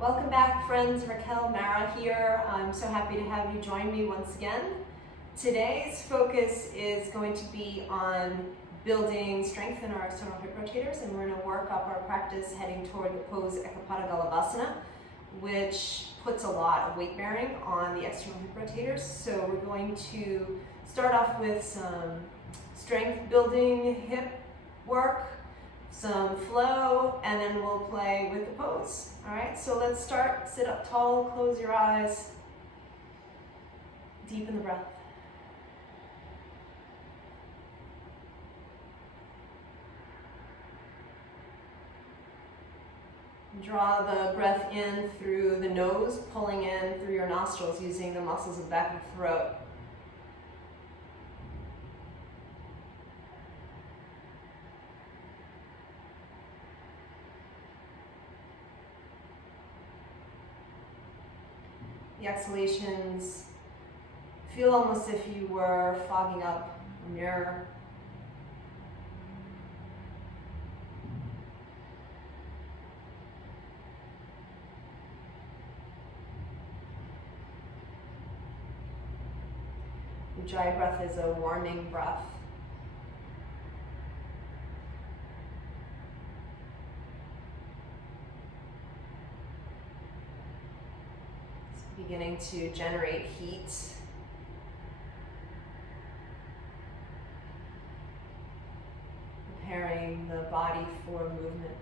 Welcome back, friends. Raquel, Marra here. I'm so happy to have you join me once again. Today's focus is going to be on building strength in our external hip rotators, and we're going to work up our practice heading toward the pose Ekapada Galavasana, which puts a lot of weight bearing on the external hip rotators. So we're going to start off with some strength building hip work, some flow, and then we'll play with the pose. All right, so let's start. Sit up tall, close your eyes, deepen the breath. Draw the breath in through the nose, pulling in through your nostrils using the muscles of the back of the throat. The exhalations feel almost if you were fogging up a mirror. The dry breath is a warming breath. Beginning to generate heat. Preparing the body for movement.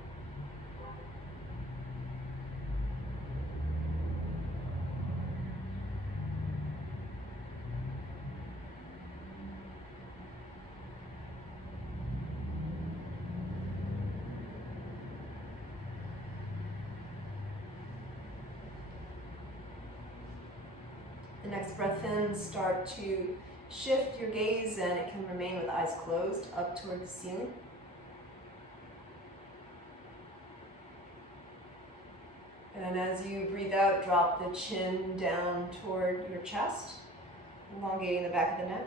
The next breath in, start to shift your gaze, and it can remain with eyes closed up toward the ceiling. And as you breathe out, drop the chin down toward your chest, elongating the back of the neck.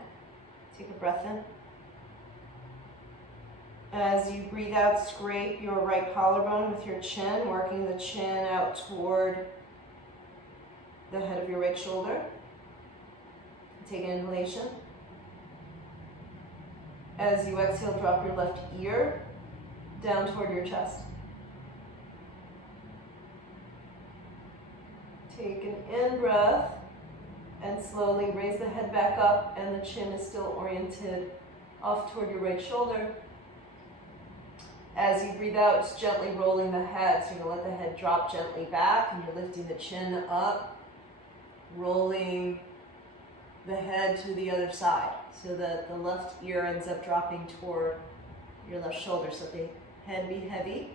Take a breath in. As you breathe out, scrape your right collarbone with your chin, working the chin out toward the head of your right shoulder. Take an inhalation. As you exhale, drop your left ear down toward your chest. Take an in-breath and slowly raise the head back up, and the chin is still oriented off toward your right shoulder. As you breathe out, just gently rolling the head. So you're going to let the head drop gently back, and you're lifting the chin up, rolling the head to the other side so that the left ear ends up dropping toward your left shoulder. So the head be heavy.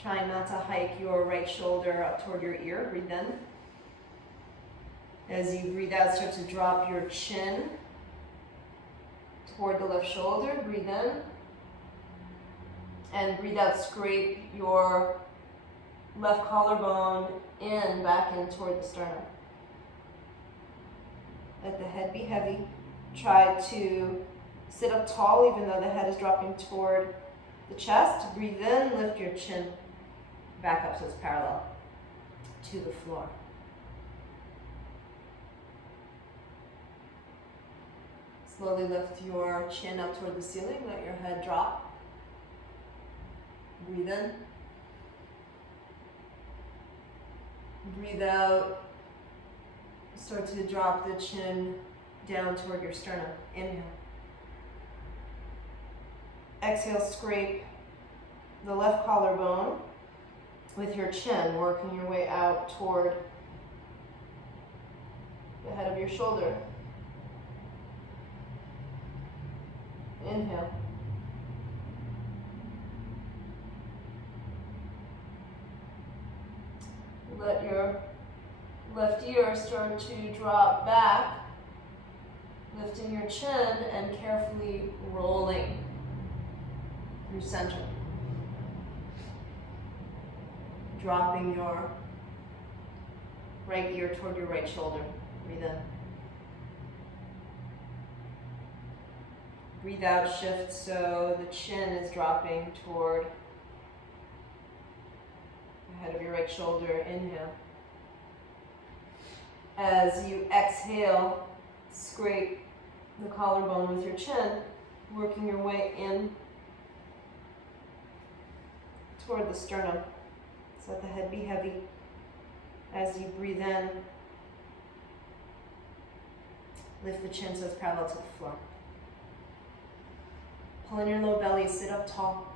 Trying not to hike your right shoulder up toward your ear. Breathe in. As you breathe out, start to drop your chin toward the left shoulder. Breathe in. And breathe out, scrape your left collarbone in, back in toward the sternum. Let the head be heavy. Try to sit up tall even though the head is dropping toward the chest. Breathe in, lift your chin back up so it's parallel to the floor. Slowly lift your chin up toward the ceiling. Let your head drop. Breathe in. Breathe out. Start to drop the chin down toward your sternum. Inhale. Exhale, scrape the left collarbone with your chin, working your way out toward the head of your shoulder. Inhale. Let your left ear start to drop back, lifting your chin and carefully rolling through center. Dropping your right ear toward your right shoulder. Breathe in. Breathe out, shift so the chin is dropping toward the head of your right shoulder, inhale. As you exhale, scrape the collarbone with your chin, working your way in toward the sternum. So let the head be heavy. As you breathe in, lift the chin so it's parallel to the floor. Pull in your low belly, sit up tall.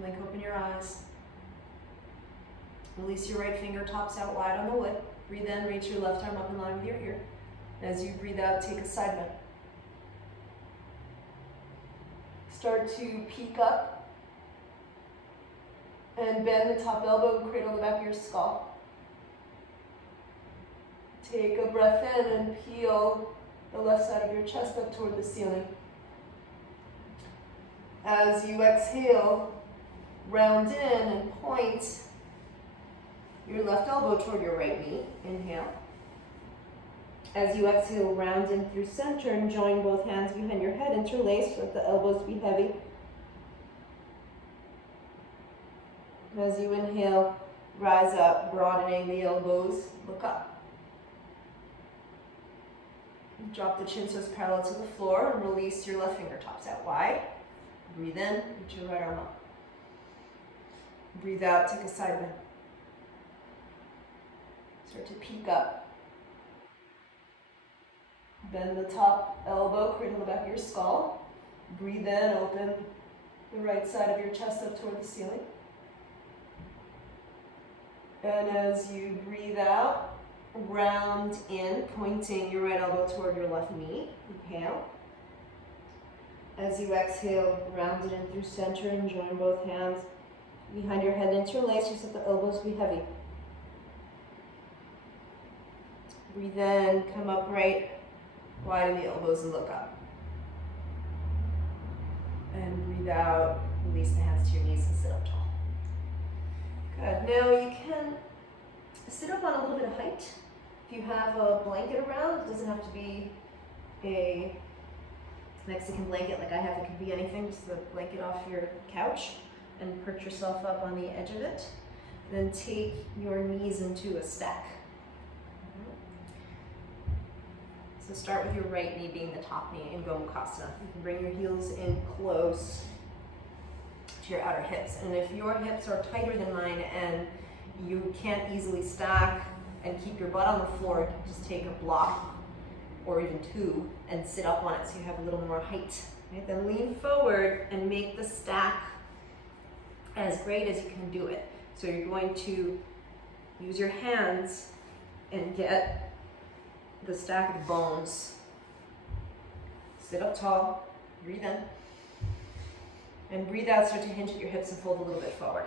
Blink open your eyes. Release your right fingertips out wide on the wood. Breathe in, reach your left arm up in line with your ear. As you breathe out, take a side bend. Start to peek up and bend the top elbow and cradle the back of your skull. Take a breath in and peel the left side of your chest up toward the ceiling. As you exhale, round in and point your left elbow toward your right knee. Inhale. As you exhale, round in through center and join both hands behind your head, interlace, let the elbows be heavy. As you inhale, rise up, broadening the elbows, look up. Drop the chin so it's parallel to the floor and release your left fingertips out wide. Breathe in, reach your right arm up. Breathe out, take a side bend. Start to peek up. Bend the top elbow, cradle the back of your skull. Breathe in, open the right side of your chest up toward the ceiling. And as you breathe out, round in, pointing your right elbow toward your left knee. Inhale. As you exhale, round it in through center and join both hands behind your head, interlace, just let the elbows be heavy. Breathe in, come upright, widen the elbows and look up. And breathe out, release the hands to your knees and sit up tall. Good. Now you can sit up on a little bit of height. If you have a blanket around, it doesn't have to be a Mexican blanket like I have. It could be anything, just a blanket off your couch and perch yourself up on the edge of it. Then take your knees into a stack. So start with your right knee being the top knee in Gomukhasana. You can bring your heels in close to your outer hips. And if your hips are tighter than mine and you can't easily stack and keep your butt on the floor, just take a block or even two and sit up on it so you have a little more height. Right? Then lean forward and make the stack as great as you can do it. So you're going to use your hands and get the stack of bones. Sit up tall, breathe in, and breathe out, start to hinge at your hips and fold a little bit forward.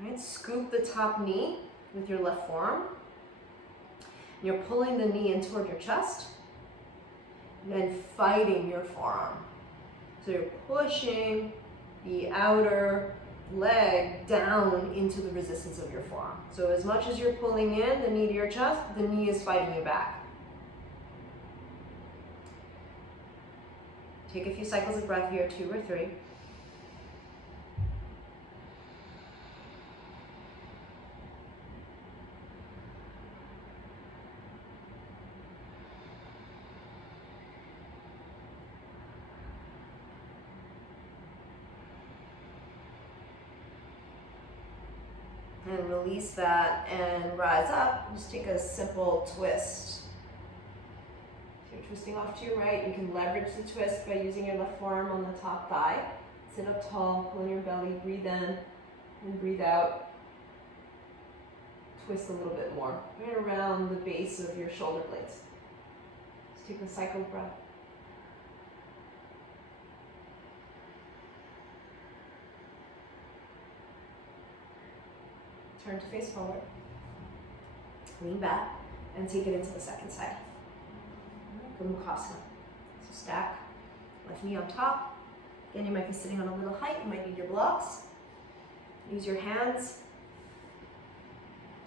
All right, scoop the top knee with your left forearm. You're pulling the knee in toward your chest, and then fighting your forearm. So you're pushing the outer leg down into the resistance of your forearm. So as much as you're pulling in the knee to your chest, the knee is fighting you back. Take a few cycles of breath here, 2 or 3. And release that and rise up. Just take a simple twist. So you're twisting off to your right. You can leverage the twist by using your left forearm on the top thigh. Sit up tall, pull in your belly, breathe in and breathe out. Twist a little bit more, right around the base of your shoulder blades. Just take a cycle of breath. Turn to face forward. Lean back and take it into the second side. Gomukhasana. So stack, left knee on top. Again, you might be sitting on a little height. You might need your blocks. Use your hands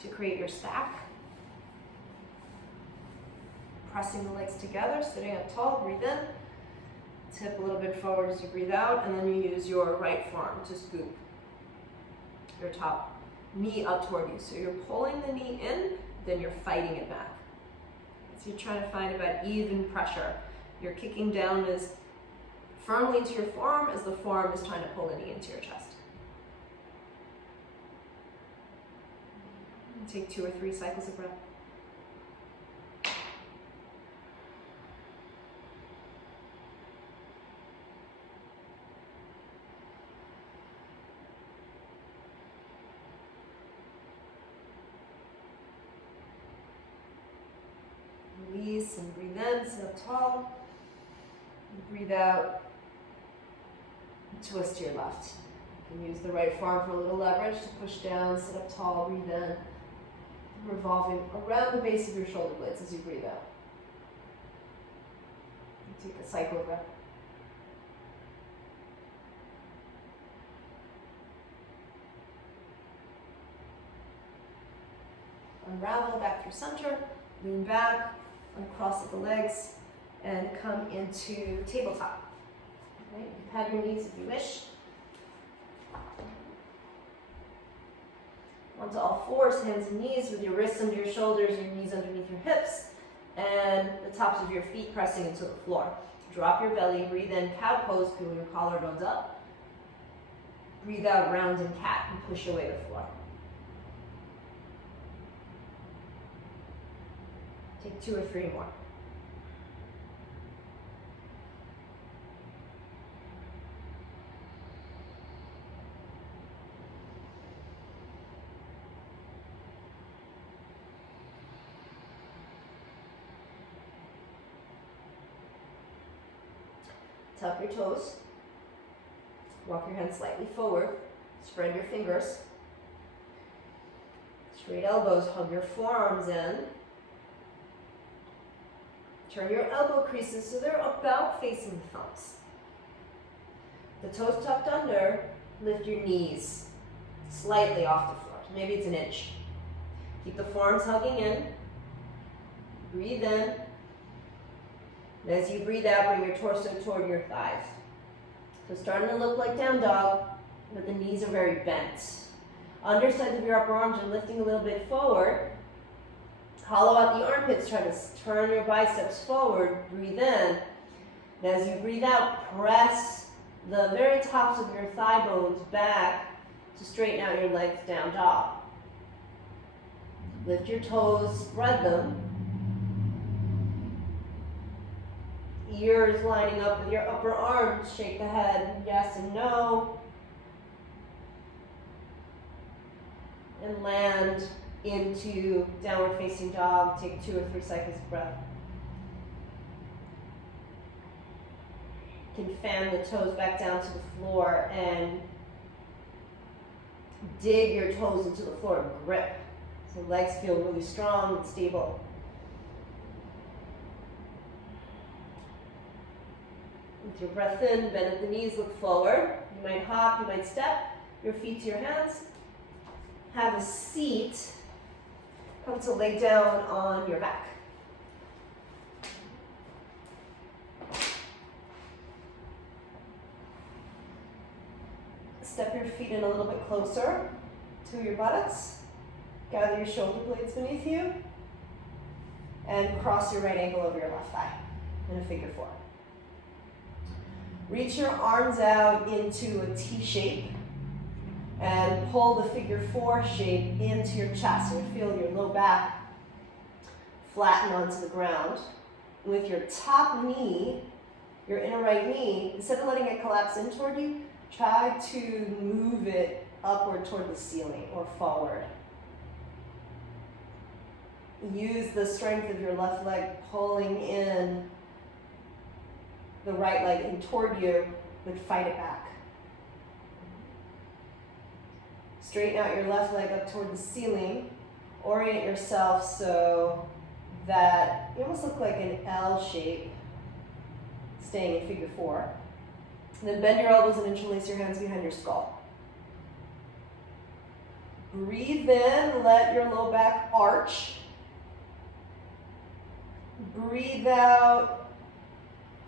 to create your stack. Pressing the legs together, sitting up tall, breathe in. Tip a little bit forward as you breathe out, and then you use your right forearm to scoop your top knee up toward you. So you're pulling the knee in, then you're fighting it back. So you're trying to find about even pressure. You're kicking down as firmly into your forearm as the forearm is trying to pull the knee into your chest. Take 2 or 3 cycles of breath. Release and breathe in, sit up tall. And breathe out, twist to your left. You can use the right forearm for a little leverage to push down, sit up tall, breathe in. Revolving around the base of your shoulder blades as you breathe out. Take a cycle breath. Unravel back through center, lean back, uncross the legs, and come into tabletop. Okay? You can pad your knees if you wish. Onto all fours, hands and knees, with your wrists under your shoulders, your knees underneath your hips, and the tops of your feet pressing into the floor. Drop your belly, breathe in, cow pose, peel your collarbones up. Breathe out, round and cat, and push away the floor. Take 2 or 3 more. Tuck your toes. Walk your hands slightly forward. Spread your fingers. Straight elbows, hug your forearms in. Turn your elbow creases so they're about facing the thumbs. The toes tucked under, lift your knees slightly off the floor. Maybe it's an inch. Keep the forearms hugging in. Breathe in. And as you breathe out, bring your torso toward your thighs. So starting to look like down dog, but the knees are very bent. Undersides of your upper arms are lifting a little bit forward. Hollow out the armpits, try to turn your biceps forward, breathe in. And as you breathe out, press the very tops of your thigh bones back to straighten out your legs down dog. Lift your toes, spread them. Ears lining up with your upper arms, shake the head, yes and no. And land into downward facing dog. Take 2 or 3 cycles of breath. You can fan the toes back down to the floor and dig your toes into the floor and grip. So legs feel really strong and stable. With your breath in, bend at the knees, look forward. You might hop, you might step, your feet to your hands. Have a seat. Come to lay down on your back. Step your feet in a little bit closer to your buttocks. Gather your shoulder blades beneath you. And cross your right ankle over your left thigh in a figure 4. Reach your arms out into a T shape and pull the figure 4 shape into your chest. So you feel your low back flatten onto the ground. With your top knee, your inner right knee, instead of letting it collapse in toward you, try to move it upward toward the ceiling or forward. Use the strength of your left leg pulling in the right leg in toward you, but fight it back. Straighten out your left leg up toward the ceiling. Orient yourself so that you almost look like an L shape, staying in figure 4. And then bend your elbows and interlace your hands behind your skull. Breathe in, let your low back arch. Breathe out,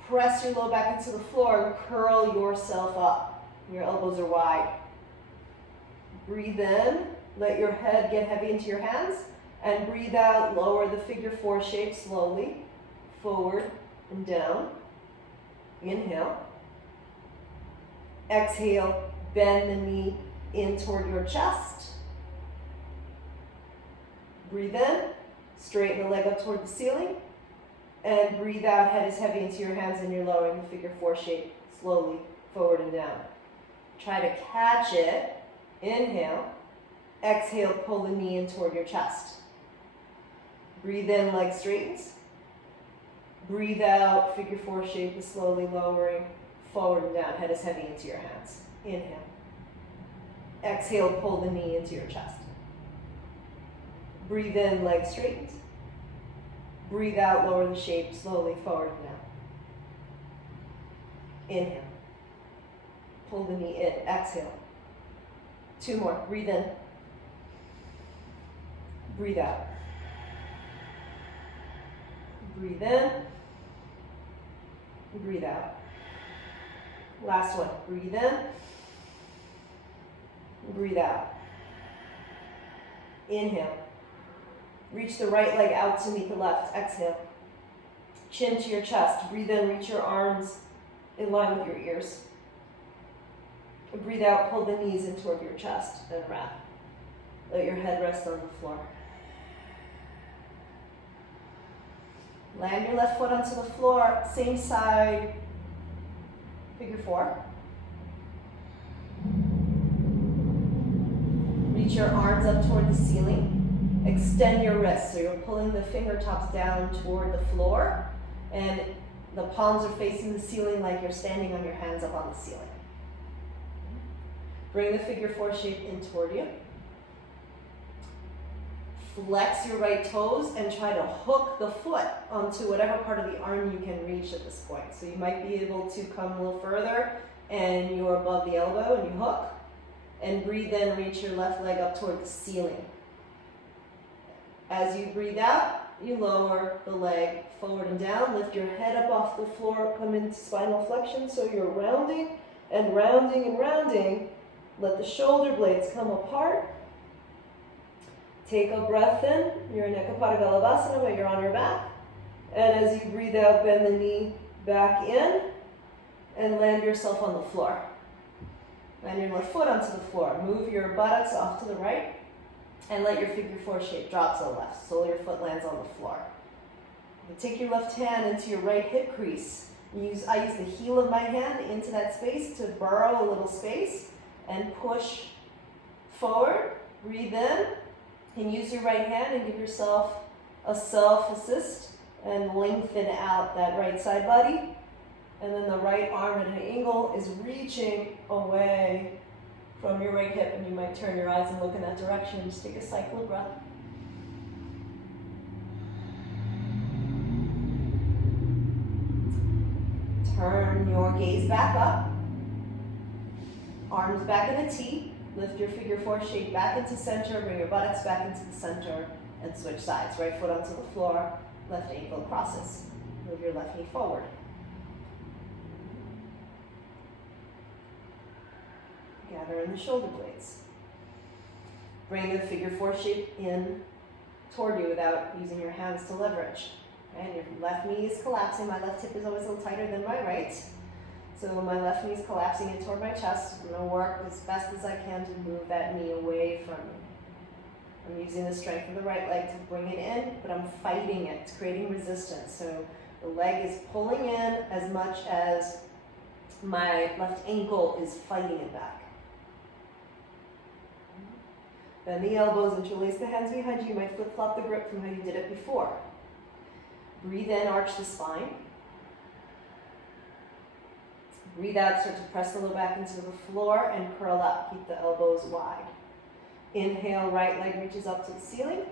Press your low back into the floor and curl yourself up. Your elbows are wide. Breathe in, let your head get heavy into your hands, and breathe out, lower the figure four shape slowly, forward and down. Inhale. Exhale, bend the knee in toward your chest. Breathe in, straighten the leg up toward the ceiling, and breathe out, head is heavy into your hands and you're lowering the figure four shape slowly forward and down. Try to catch it. Inhale. Exhale, pull the knee in toward your chest. Breathe in, leg straightens. Breathe out, figure four shape is slowly lowering forward and down. Head is heavy into your hands. Inhale. Exhale, pull the knee into your chest. Breathe in, leg straightens. Breathe out, lower the shape slowly forward and down. Inhale. Pull the knee in. Exhale. Two more. Breathe in. Breathe out. Breathe in. Breathe out. Last one. Breathe in. Breathe out. Inhale. Reach the right leg out to meet the left. Exhale. Chin to your chest. Breathe in. Reach your arms in line with your ears. Breathe out. Pull the knees in toward your chest and wrap. Let your head rest on the floor. Land your left foot onto the floor. Same side. Figure four. Reach your arms up toward the ceiling. Extend your wrists, so you're pulling the fingertips down toward the floor, and the palms are facing the ceiling like you're standing on your hands up on the ceiling. Bring the figure four shape in toward you. Flex your right toes and try to hook the foot onto whatever part of the arm you can reach at this point. So you might be able to come a little further and you're above the elbow and you hook. And breathe in, reach your left leg up toward the ceiling. As you breathe out, you lower the leg forward and down. Lift your head up off the floor, come into spinal flexion so you're rounding and rounding and rounding. Let the shoulder blades come apart. Take a breath in. You're in Galavasana, but you're on your back. And as you breathe out, bend the knee back in and land yourself on the floor. Land your left foot onto the floor. Move your buttocks off to the right and let your figure four shape drop to the left. So your foot lands on the floor. You take your left hand into your right hip crease. I use the heel of my hand into that space to burrow a little space and push forward. Breathe in. And use your right hand and give yourself a self-assist and lengthen out that right side body. And then the right arm at an angle is reaching away from your right hip, and you might turn your eyes and look in that direction. Just take a cycle of breath. Turn your gaze back up. Arms back in a T. Lift your figure four shape back into center, bring your buttocks back into the center, and switch sides. Right foot onto the floor, left ankle crosses. Move your left knee forward. Gather in the shoulder blades. Bring the figure four shape in toward you without using your hands to leverage. And your left knee is collapsing. My left hip is always a little tighter than my right. So my left knee is collapsing in toward my chest. I'm going to work as best as I can to move that knee away from me. I'm using the strength of the right leg to bring it in, but I'm fighting it. It's creating resistance. So the leg is pulling in as much as my left ankle is fighting it back. Bend the elbows, interlace the hands behind you. You might flip-flop the grip from how you did it before. Breathe in, arch the spine. Breathe out, start to press the low back into the floor and curl up. Keep the elbows wide. Inhale, right leg reaches up to the ceiling.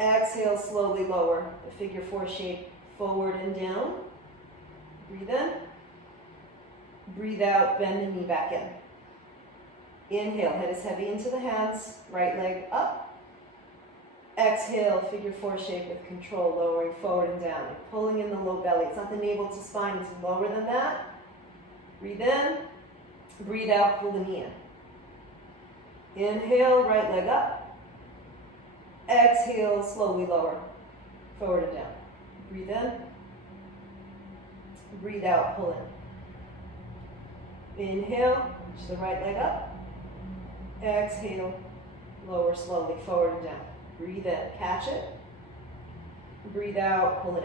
Exhale, slowly lower the figure four shape forward and down. Breathe in. Breathe out, bend the knee back in. Inhale, head is heavy into the hands, right leg up. Exhale, figure four shape with control, lowering forward and down. You're pulling in the low belly. It's not the navel to spine, it's lower than that. Breathe in, breathe out, pull the knee in. Inhale, right leg up. Exhale, slowly lower, forward and down. Breathe in, breathe out, pull in. Inhale, reach the right leg up. Exhale, lower slowly, forward and down. Breathe in, catch it. Breathe out, pull it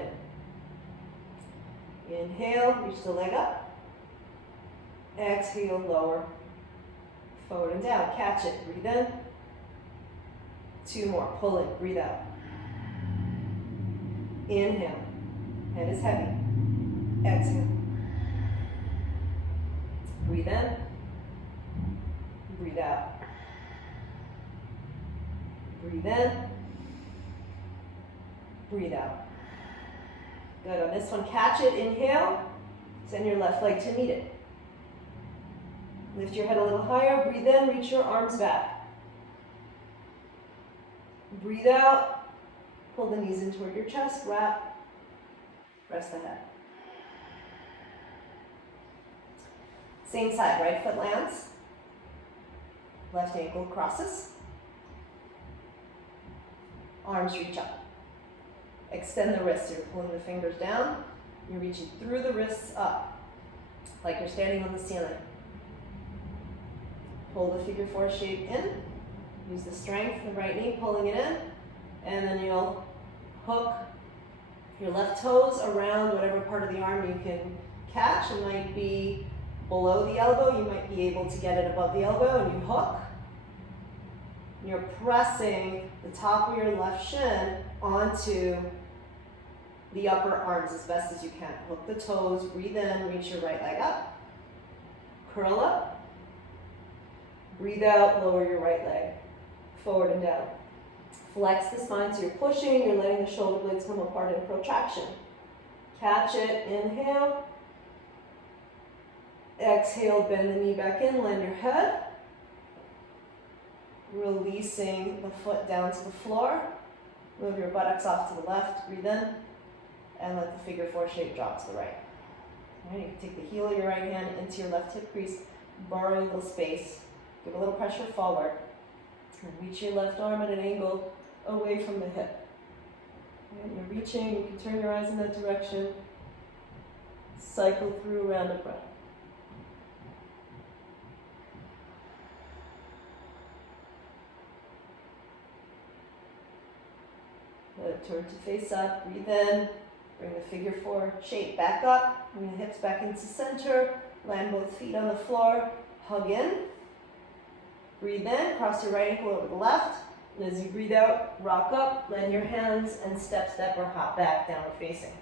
in. Inhale, reach the leg up. Exhale, lower, forward and down. Catch it, breathe in. Two more, pull in, breathe out. Inhale, head is heavy. Exhale. Breathe in, breathe out. Breathe in, breathe out. Good, on this one, catch it, inhale, send your left leg to meet it. Lift your head a little higher, breathe in, reach your arms back. Breathe out, pull the knees in toward your chest, wrap, rest the head. Same side, right foot lands, left ankle crosses. Arms reach up. Extend the wrists. You're pulling the fingers down. You're reaching through the wrists up, like you're standing on the ceiling. Pull the figure four shape in. Use the strength, the right knee, pulling it in. And then you'll hook your left toes around whatever part of the arm you can catch. It might be below the elbow. You might be able to get it above the elbow, and you hook. You're pressing the top of your left shin onto the upper arms as best as you can. Hook the toes, breathe in, reach your right leg up. Curl up. Breathe out, lower your right leg. Forward and down. Flex the spine so you're pushing, you're letting the shoulder blades come apart in protraction. Catch it, inhale. Exhale, bend the knee back in, land your head. Releasing the foot down to the floor. Move your buttocks off to the left, breathe in, and let the figure four shape drop to the right. All right, you can take the heel of your right hand into your left hip crease, borrow a little space, give a little pressure forward, and reach your left arm at an angle away from the hip. And you're reaching, you can turn your eyes in that direction, cycle through a round of breath. Turn to face up, breathe in, bring the figure four shape back up, bring the hips back into center, land both feet on the floor, hug in, breathe in, cross your right ankle over the left, and as you breathe out, rock up, land your hands, and step or hop back, downward facing.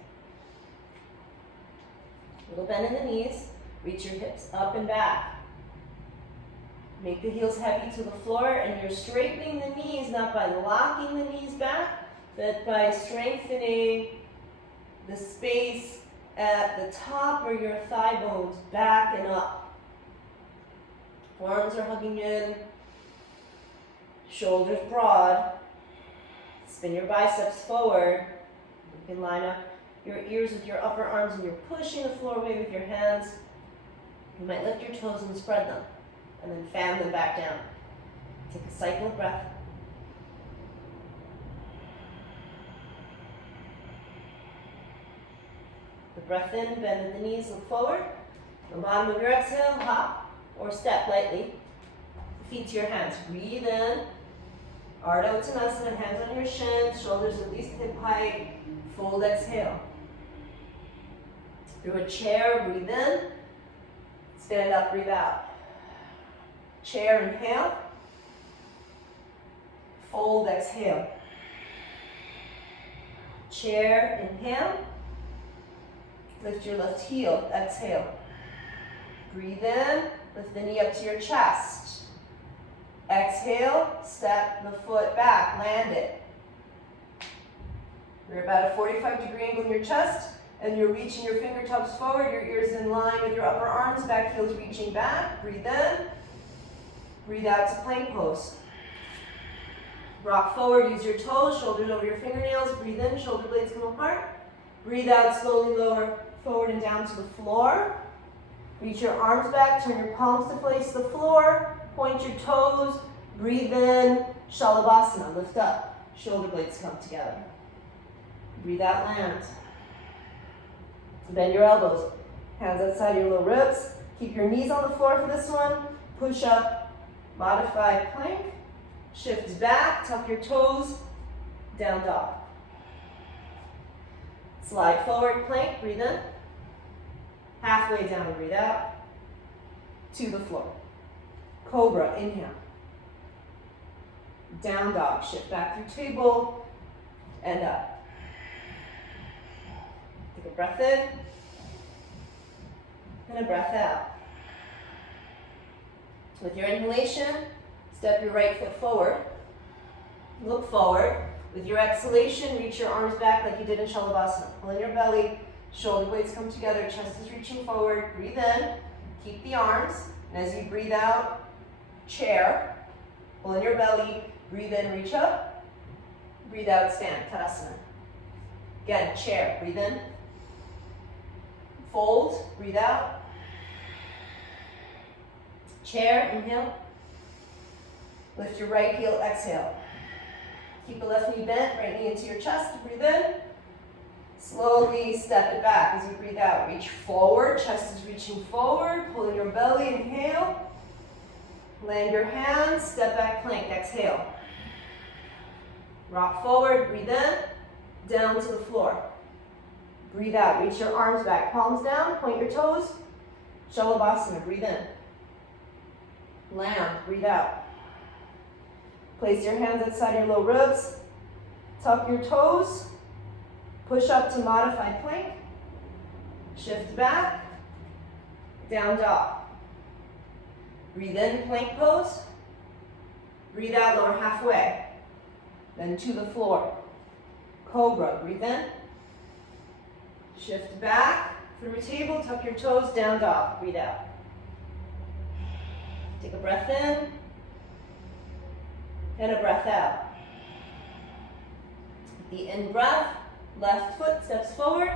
Little bend in the knees, reach your hips up and back. Make the heels heavy to the floor, and you're straightening the knees, not by locking the knees back, but by strengthening the space at the top where your thigh bones back and up. Forearms are hugging in, shoulders broad. Spin your biceps forward. You can line up your ears with your upper arms and you're pushing the floor away with your hands. You might lift your toes and spread them, and then fan them back down. Take a cycle of breath. The breath in, bend at the knees, look forward. The bottom of your exhale, hop or step lightly. Feet to your hands. Breathe in. Ardha Uttanasana, hands on your shins, shoulders at least hip height. Fold, exhale. Through a chair, breathe in. Stand up, breathe out. Chair, inhale. Fold, exhale. Chair, inhale. Lift your left heel, exhale. Breathe in, lift the knee up to your chest. Exhale, step the foot back, land it. You're about a 45-degree angle in your chest, and you're reaching your fingertips forward, your ears in line with your upper arms, back heels reaching back. Breathe in, breathe out to plank pose. Rock forward, use your toes, shoulders over your fingernails. Breathe in, shoulder blades come apart. Breathe out, slowly lower forward and down to the floor. Reach your arms back, turn your palms to face the floor. Point your toes, breathe in, Galavasana, lift up. Shoulder blades come together. Breathe out, land. Bend your elbows, hands outside your low ribs. Keep your knees on the floor for this one. Push up, modified plank. Shift back, tuck your toes, down dog. Slide forward, plank, breathe in. Halfway down, breathe out. To the floor. Cobra, inhale. Down dog, shift back through table, and up. Take a breath in, and a breath out. With your inhalation, step your right foot forward. Look forward. With your exhalation, reach your arms back like you did in Galavasana. Pull in your belly, shoulder blades come together, chest is reaching forward. Breathe in, keep the arms, and as you breathe out, chair. Pull in your belly, breathe in, reach up. Breathe out, stand, Tadasana. Again, chair, breathe in. Fold, breathe out. Chair, inhale. Lift your right heel, exhale. Keep the left knee bent, right knee into your chest, breathe in. Slowly step it back as you breathe out. Reach forward, chest is reaching forward. Pull in your belly, inhale. Land your hands, step back plank, exhale. Rock forward, breathe in, down to the floor. Breathe out, reach your arms back, palms down, point your toes. Galavasana, breathe in. Land, breathe out. Place your hands outside your low ribs. Tuck your toes. Push up to modified plank. Shift back. Down dog. Breathe in, plank pose. Breathe out, lower halfway. Then to the floor. Cobra, breathe in. Shift back through a table, tuck your toes, down dog, breathe out. Take a breath in. And a breath out. The in breath, left foot steps forward.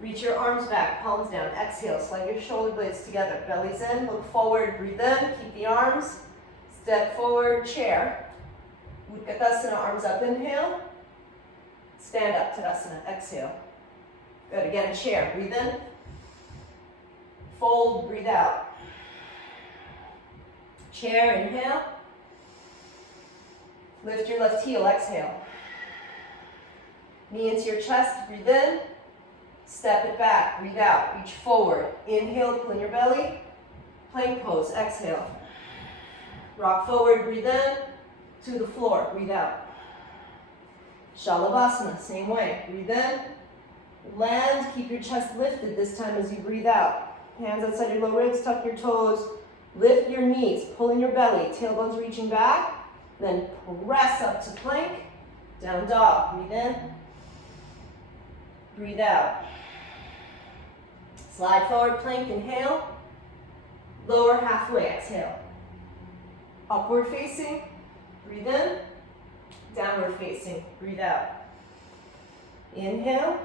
Reach your arms back, palms down. Exhale, slide your shoulder blades together. Belly's in, look forward, breathe in. Keep the arms. Step forward, chair. Utkatasana, arms up, inhale. Stand up, Tadasana, exhale. Good, again, chair, breathe in. Fold, breathe out. Chair, inhale. Lift your left heel, exhale. Knee into your chest, breathe in. Step it back, breathe out, reach forward. Inhale, pull in your belly. Plank pose, exhale. Rock forward, breathe in. To the floor, breathe out. Galavasana, same way. Breathe in. Land, keep your chest lifted this time as you breathe out. Hands outside your low ribs, tuck your toes. Lift your knees, pull in your belly. Tailbone's reaching back. Then press up to plank, down dog. Breathe in, breathe out. Slide forward, plank, inhale. Lower halfway, exhale. Upward facing, breathe in. Downward facing, breathe out. Inhale,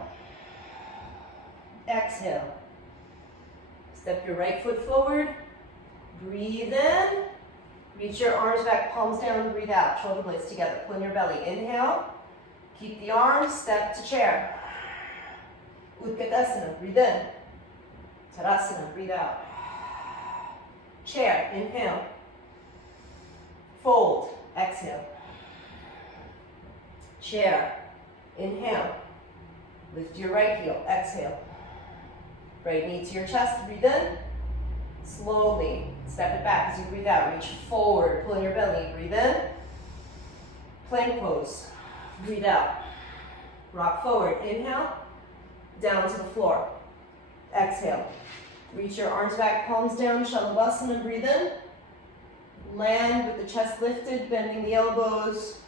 exhale. Step your right foot forward, breathe in. Reach your arms back, palms down, breathe out. Shoulder blades together, pull in your belly. Inhale, keep the arms, step to chair. Utkatasana, breathe in. Tadasana, breathe out. Chair, inhale. Fold, exhale. Chair, inhale. Lift your right heel, exhale. Right knee to your chest, breathe in. Slowly step it back as you breathe out. Reach forward, pull in your belly, breathe in. Plank pose, breathe out. Rock forward, inhale. Down to the floor. Exhale. Reach your arms back, palms down, Galavasana, breathe in. Land with the chest lifted, bending the elbows.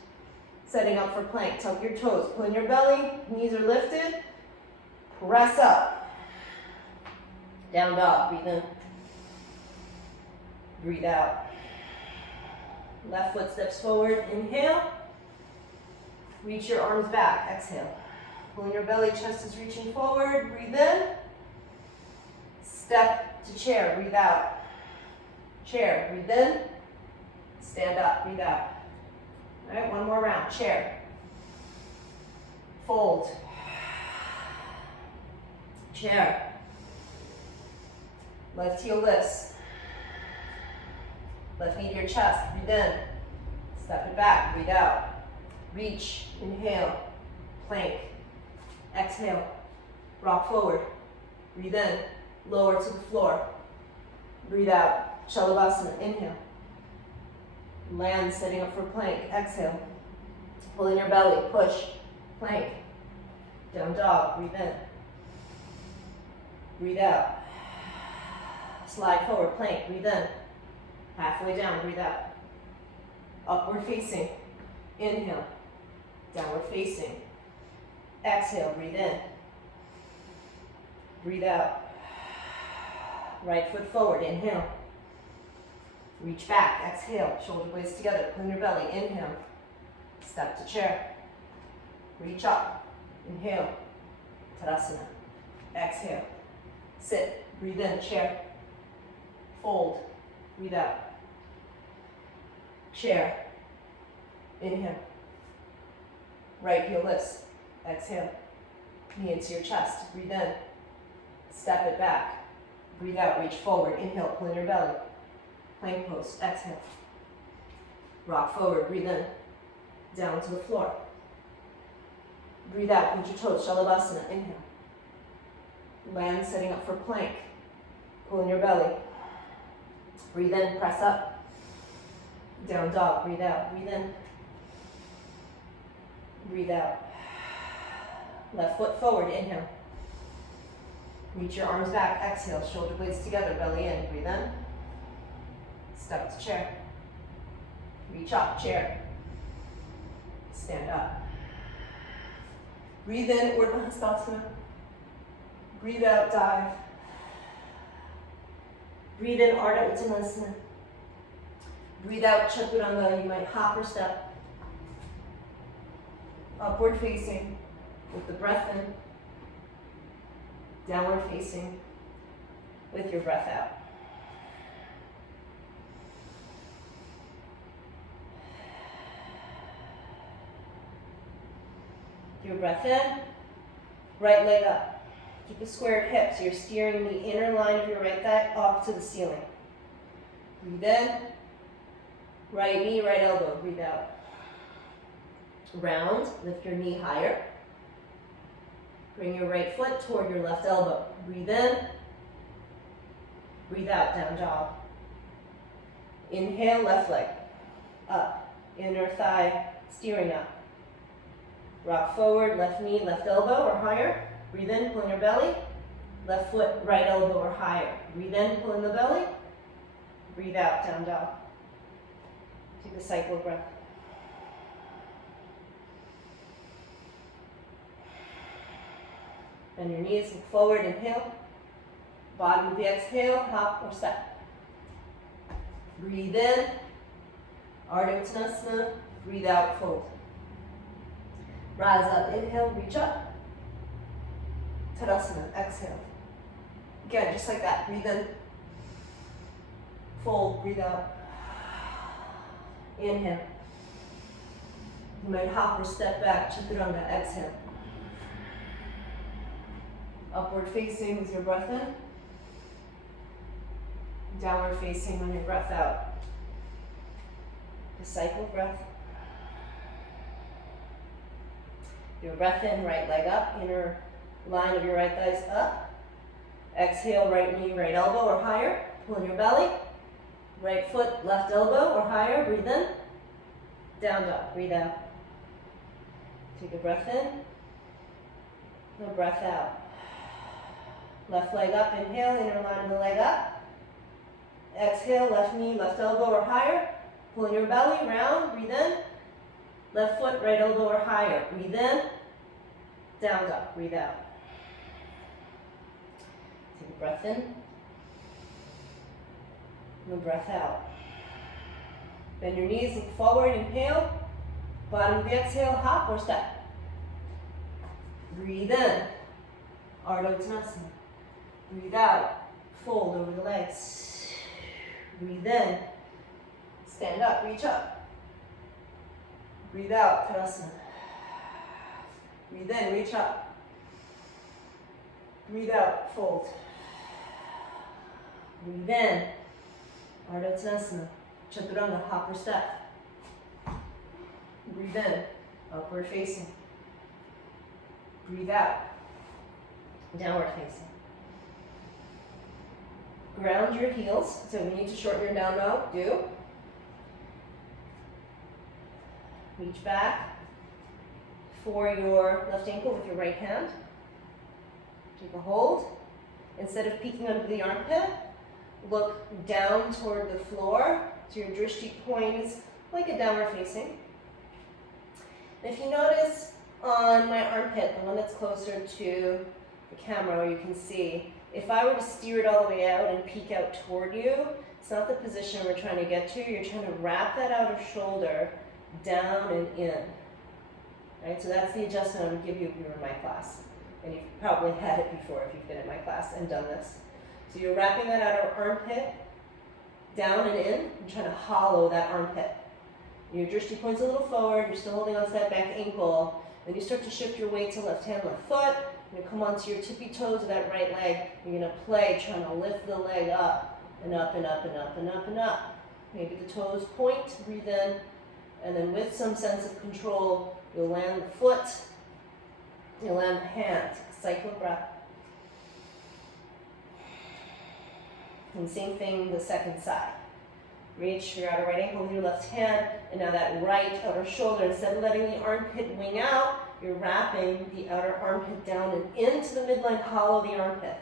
Setting up for plank, tuck your toes, pull in your belly, knees are lifted. Press up. Down dog, breathe in. Breathe out. Left foot steps forward, inhale. Reach your arms back, exhale. Pulling your belly, chest is reaching forward, breathe in. Step to chair, breathe out. Chair, breathe in. Stand up, breathe out. All right, one more round, chair. Fold. Chair. Left heel lifts. Left knee to your chest, breathe in. Step it back, breathe out. Reach, inhale, plank. Exhale, rock forward. Breathe in, lower to the floor. Breathe out, Galavasana, inhale. Land, setting up for plank, exhale. Pull in your belly, push, plank. Down dog, breathe in. Breathe out. Slide forward, plank, breathe in. Halfway down, breathe out. Upward facing, inhale. Downward facing. Exhale, breathe in. Breathe out. Right foot forward, inhale. Reach back, exhale, shoulder blades together, pull in your belly, inhale. Step to chair. Reach up, inhale. Tadasana. Exhale. Sit, breathe in, chair. Fold, breathe out. Chair. Inhale. Right heel lifts. Exhale. Knee into your chest. Breathe in. Step it back. Breathe out. Reach forward. Inhale. Pull in your belly. Plank pose. Exhale. Rock forward. Breathe in. Down to the floor. Breathe out. Point your toes. Galavasana. Inhale. Land, setting up for plank. Pull in your belly. Breathe in. Press up. Down dog, breathe out, breathe in. Breathe out. Left foot forward, inhale. Reach your arms back, exhale, shoulder blades together, belly in, breathe in. Step to chair. Reach up, chair. Stand up. Breathe in, Urdhva Hastasana. Breathe out, dive. Breathe in, Ardha Uttanasana. Breathe out, Chaturanga. You might hop or step. Upward facing with the breath in. Downward facing with your breath out. Your breath in, right leg up. Keep a squared hip so you're steering the inner line of your right thigh up to the ceiling. Breathe in. Right knee, right elbow, breathe out. Round, lift your knee higher. Bring your right foot toward your left elbow. Breathe in. Breathe out, down dog. Inhale, left leg. Up, inner thigh, steering up. Rock forward, left knee, left elbow or higher. Breathe in, pull in your belly. Left foot, right elbow or higher. Breathe in, pull in the belly. Breathe out, down dog. Take a cycle of breath. Bend your knees, look forward, inhale. Bottom of the exhale, hop or step. Breathe in. Ardha Uttanasana. Breathe out, fold. Rise up, inhale, reach up. Tadasana, exhale. Again, just like that, breathe in. Fold, breathe out. Inhale. You might hop or step back, Chaturanga, exhale. Upward facing with your breath in. Downward facing on your breath out. A cycle of breath. Your breath in, right leg up, inner line of your right thighs up. Exhale, right knee, right elbow or higher. Pull in your belly. Right foot, left elbow or higher. Breathe in. Down dog. Breathe out. Take a breath in. A breath out. Left leg up. Inhale. Inner line of the leg up. Exhale. Left knee, left elbow or higher. Pull in your belly. Round. Breathe in. Left foot, right elbow or higher. Breathe in. Down dog. Breathe out. Take a breath in. And a breath out. Bend your knees, look forward, inhale. Bottom of the exhale, hop or step. Breathe in, Ardha Uttanasana. Breathe out, fold over the legs. Breathe in, stand up, reach up. Breathe out, Tadasana. Breathe in, reach up. Breathe out, fold. Breathe in, Ardha Uttanasana. Chaturanga, hop or step. Breathe in, upward facing. Breathe out, downward facing. Ground your heels, so if you need to shorten your down dog, do. Reach back for your left ankle with your right hand. Take a hold. Instead of peeking under the armpit, look down toward the floor. So your drishti point is like a downward facing. If you notice on my armpit, the one that's closer to the camera where you can see, if I were to steer it all the way out and peek out toward you, it's not the position we're trying to get to. You're trying to wrap that outer shoulder down and in. Right? So that's the adjustment I would give you if you were in my class. And you've probably had it before if you've been in my class and done this. So you're wrapping that outer armpit down and in, and trying to hollow that armpit. Your drishti points a little forward, you're still holding on to that back ankle. Then you start to shift your weight to left hand, left foot. You're going to come onto your tippy toes of that right leg. You're going to play, trying to lift the leg up and up and up and up and up and up. Maybe the toes point, breathe in, and then with some sense of control, you'll land the foot, you'll land the hand. Take a cycle of breath. And same thing the second side. Reach your outer right ankle with your left hand, and now that right outer shoulder, instead of letting the armpit wing out, you're wrapping the outer armpit down and into the midline hollow of the armpit.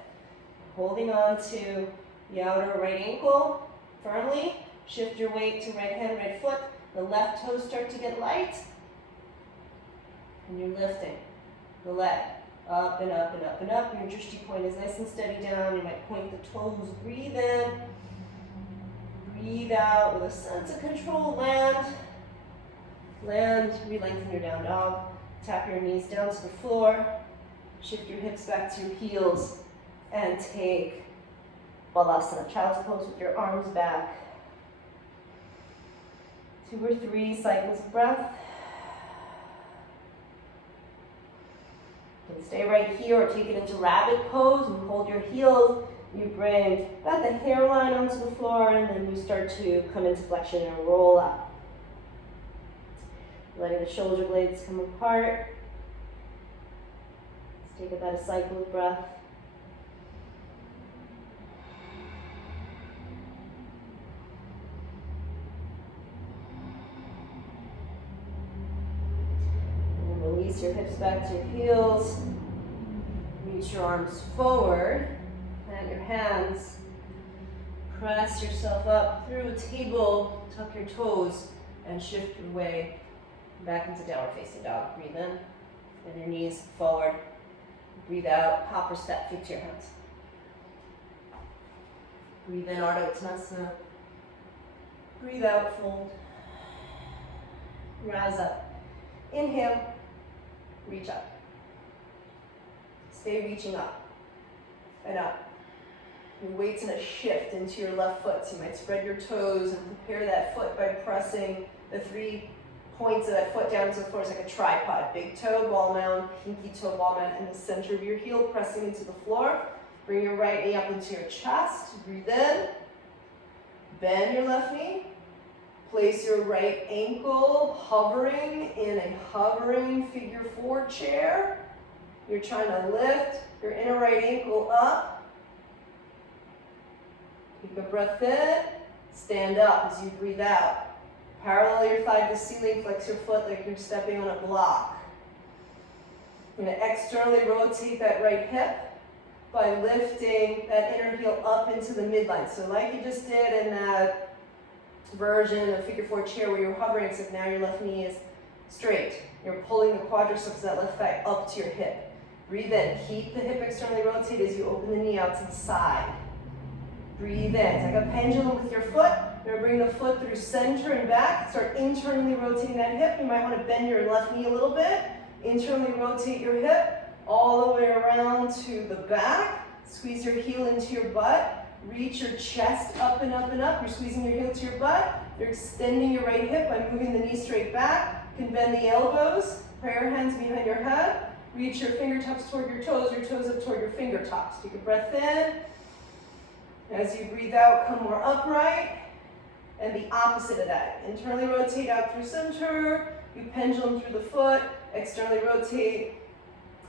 Holding on to the outer right ankle firmly, shift your weight to right hand, right foot. The left toes start to get light, and you're lifting the leg up and up and up and up. Your drishti point is nice and steady down. You might point the toes, breathe in. Breathe out with a sense of control. Land, re-lengthen your down dog. Tap your knees down to the floor. Shift your hips back to your heels. And take Balasana, child's pose with your arms back. 2 or 3 cycles of breath. You can stay right here or take it into rabbit pose and hold your heels. You bring about the hairline onto the floor, and then you start to come into flexion and roll up. Letting the shoulder blades come apart. Let's take about a cycle of breath. And then release your hips back to your heels. Reach your arms forward. Plant your hands, press yourself up through a table, tuck your toes, and shift your way back into downward facing dog. Breathe in, bend your knees forward. Breathe out, hop or step, feet to your hands. Breathe in, Ardha Uttanasana. Breathe out, fold. Rise up. Inhale, reach up. Stay reaching up and up. Your weight's going to shift into your left foot. So you might spread your toes and prepare that foot by pressing the 3 points of that foot down to the floor. It's like a tripod. Big toe, ball mound, pinky toe, ball mound, and the center of your heel pressing into the floor. Bring your right knee up into your chest. Breathe in. Bend your left knee. Place your right ankle hovering in a hovering figure 4 chair. You're trying to lift your inner right ankle up. Take a breath in, stand up as you breathe out. Parallel your thigh to the ceiling, flex your foot like you're stepping on a block. You're going to externally rotate that right hip by lifting that inner heel up into the midline. So like you just did in that version of figure 4 chair where you're hovering, except now your left knee is straight. You're pulling the quadriceps of that left thigh up to your hip. Breathe in, keep the hip externally rotated as you open the knee out to the side. Breathe in. It's like a pendulum with your foot. Now bring the foot through center and back. Start internally rotating that hip. You might want to bend your left knee a little bit. Internally rotate your hip all the way around to the back. Squeeze your heel into your butt. Reach your chest up and up and up. You're squeezing your heel to your butt. You're extending your right hip by moving the knee straight back. You can bend the elbows. Prayer hands behind your head. Reach your fingertips toward your toes up toward your fingertips. Take a breath in. As you breathe out, come more upright. And the opposite of that. Internally rotate out through center. You pendulum through the foot. Externally rotate.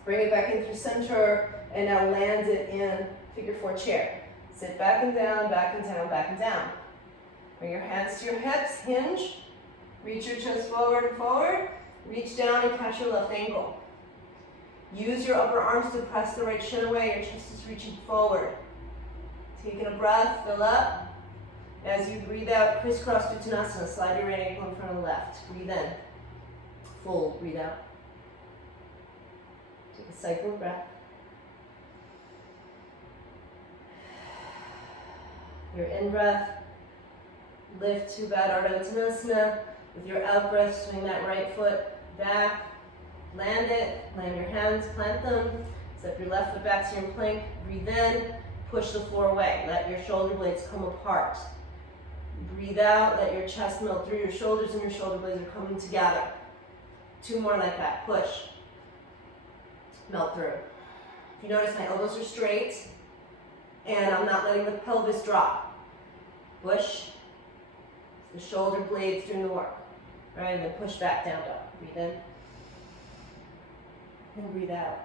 Bring it back in through center. And now land it in figure four chair. Sit back and down, back and down, back and down. Bring your hands to your hips, hinge. Reach your chest forward and forward. Reach down and catch your left ankle. Use your upper arms to press the right shin away. Your chest is reaching forward. Taking a breath, fill up. As you breathe out, crisscross Uttanasana. Slide your right ankle in front of the left. Breathe in. Fold, breathe out. Take a cycle of breath. Your in-breath, lift to Ardha Uttanasana. With your out-breath, swing that right foot back. Land it, land your hands, plant them. Step your left foot back so you're in plank. Breathe in, push the floor away. Let your shoulder blades come apart. Breathe out, let your chest melt through your shoulders and your shoulder blades are coming together. 2 more like that, push. Melt through. If you notice my elbows are straight and I'm not letting the pelvis drop. Push. The shoulder blades doing the work. All right, and then push back down, dog. Breathe in. And breathe out.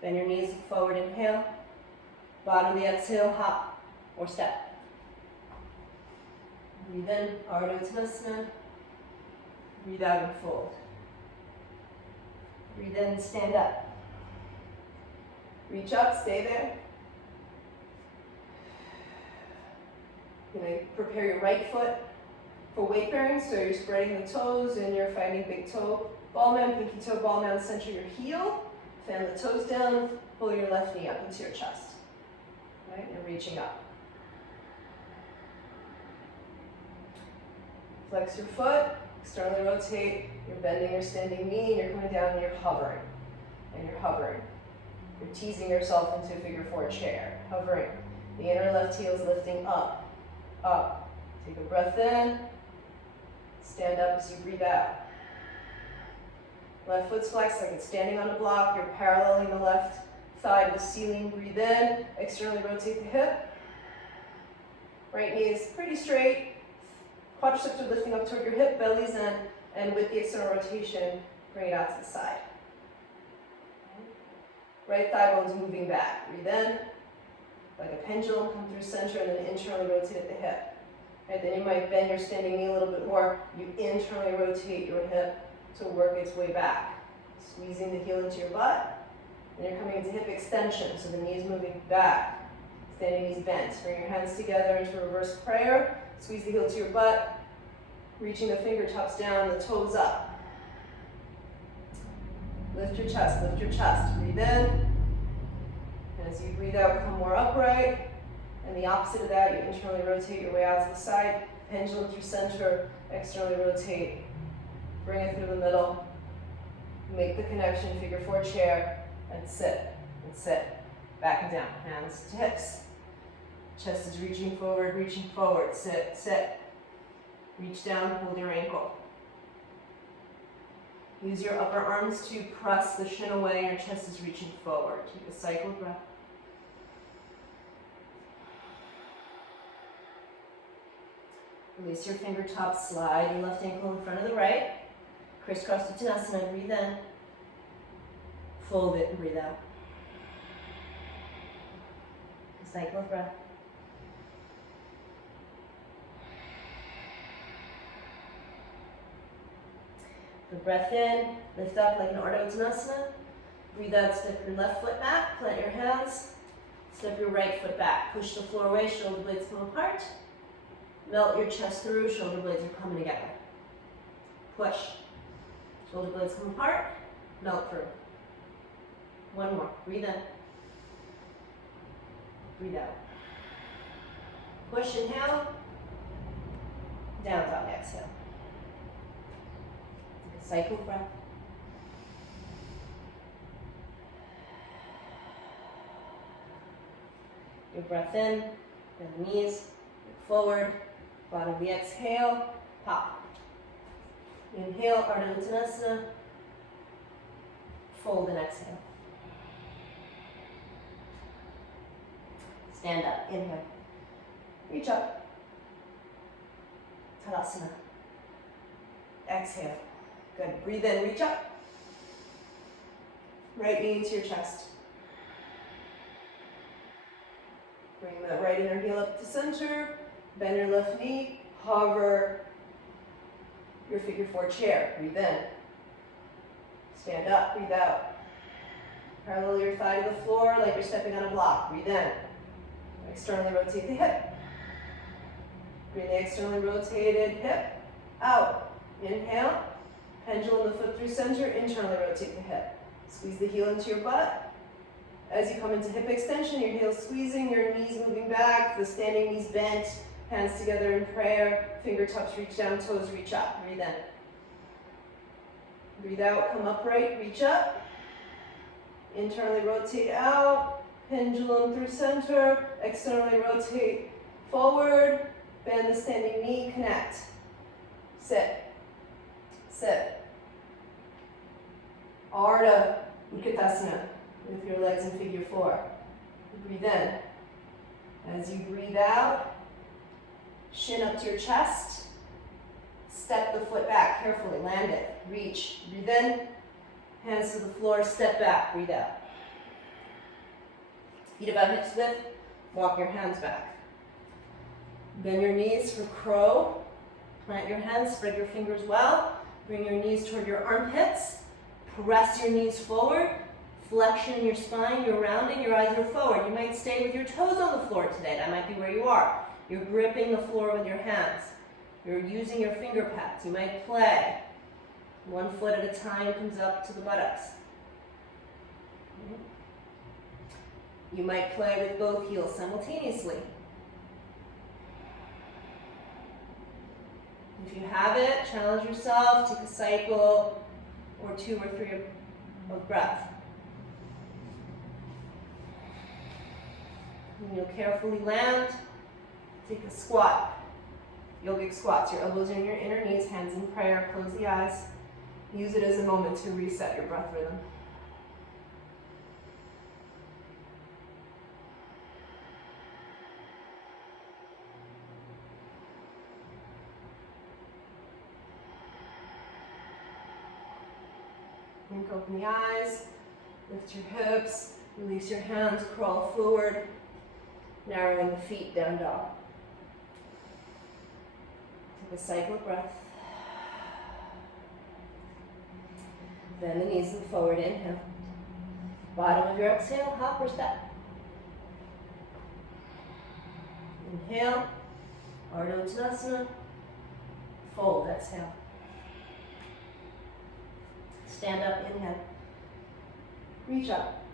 Bend your knees forward, inhale. Bottom of the exhale, hop or step. Breathe in, Ardha Uttanasana. Breathe out and fold. Breathe in, stand up. Reach up, stay there. You're going to prepare your right foot for weight bearing, so you're spreading the toes and you're finding big toe, ball mound, pinky toe, ball mound, center your heel. Fan the toes down, pull your left knee up into your chest. Right, and reaching up. Flex your foot, externally rotate, you're bending your standing knee, and you're coming down and you're hovering. And you're hovering. You're teasing yourself into a figure four chair, hovering. The inner left heel is lifting up. Up. Take a breath in. Stand up as you breathe out. Left foot's flexed like it's standing on a block. You're paralleling the left thigh to the ceiling. Breathe in. Externally rotate the hip. Right knee is pretty straight. Quadriceps are lifting up toward your hip, belly's in, and with the external rotation, bring it out to the side. Right thigh bone's moving back. Breathe in. Like a pendulum, come through center and then internally rotate at the hip. Right, then you might bend your standing knee a little bit more. You internally rotate your hip to work its way back. Squeezing the heel into your butt. Then you're coming into hip extension, so the knee's moving back. Standing knees bent. Bring your hands together into reverse prayer. Squeeze the heel to your butt. Reaching the fingertips down, the toes up. Lift your chest, lift your chest. Breathe in. As you breathe out, come more upright. And the opposite of that, you internally rotate your way out to the side, pendulum through center, externally rotate. Bring it through the middle. Make the connection, figure four chair, and sit, and sit. Back and down, hands to hips. Chest is reaching forward, sit, sit. Reach down, hold your ankle. Use your upper arms to press the shin away, your chest is reaching forward. Take a cycle of breath. Release your fingertips, slide your left ankle in front of the right. Crisscross Uttanasana, breathe in. Fold it and breathe out. A cycle of breath. The breath in, lift up like an Ardha Uttanasana. Breathe out, step your left foot back, plant your hands. Step your right foot back. Push the floor away, shoulder blades come apart. Melt your chest through, shoulder blades are coming together. Push. Shoulder blades come apart, melt through. One more. Breathe in. Breathe out. Push, inhale. Down dog, exhale. Cycle breath. Your breath in, bend the knees, look forward, bottom of the exhale, pop. Inhale, Ardha Uttanasana, fold and exhale. Stand up, inhale, reach up, Tadasana, exhale. Good, breathe in, reach up, right knee into your chest. Bring that right inner heel up to center, bend your left knee, hover your figure four chair, breathe in. Stand up, breathe out. Parallel your thigh to the floor like you're stepping on a block, breathe in. Externally rotate the hip. Bring the externally rotated hip out. Inhale, pendulum the foot through center, internally rotate the hip. Squeeze the heel into your butt. As you come into hip extension, your heels squeezing, your knees moving back, the standing knees bent, hands together in prayer, fingertips reach down, toes reach up. Breathe in. Breathe out, come upright, reach up. Internally rotate out, pendulum through center, externally rotate forward, bend the standing knee, connect. Sit. Sit. Ardha Uttanasana with your legs in figure four. Breathe in. As you breathe out, shin up to your chest, step the foot back carefully, land it, reach, breathe in, hands to the floor, step back, breathe out. Feet about hips width, walk your hands back. Bend your knees for crow, plant your hands, spread your fingers well, bring your knees toward your armpits, press your knees forward, flexion in your spine, you're rounding, your eyes are forward. You might stay with your toes on the floor today, that might be where you are. You're gripping the floor with your hands. You're using your finger pads. You might play. One foot at a time comes up to the buttocks. You might play with both heels simultaneously. If you have it, challenge yourself, take a cycle or 2 or 3 of breath. And you'll carefully land, take a squat. Yogic squats, your elbows are in your inner knees, hands in prayer, close the eyes. Use it as a moment to reset your breath rhythm. Blink open the eyes, lift your hips, release your hands, crawl forward, narrowing the feet, down dog. Take a cycle of breath. Bend the knees and forward, inhale. Bottom of your exhale, hop or step. Inhale, Ardha Uttanasana, fold, exhale. Stand up, inhale. Reach up,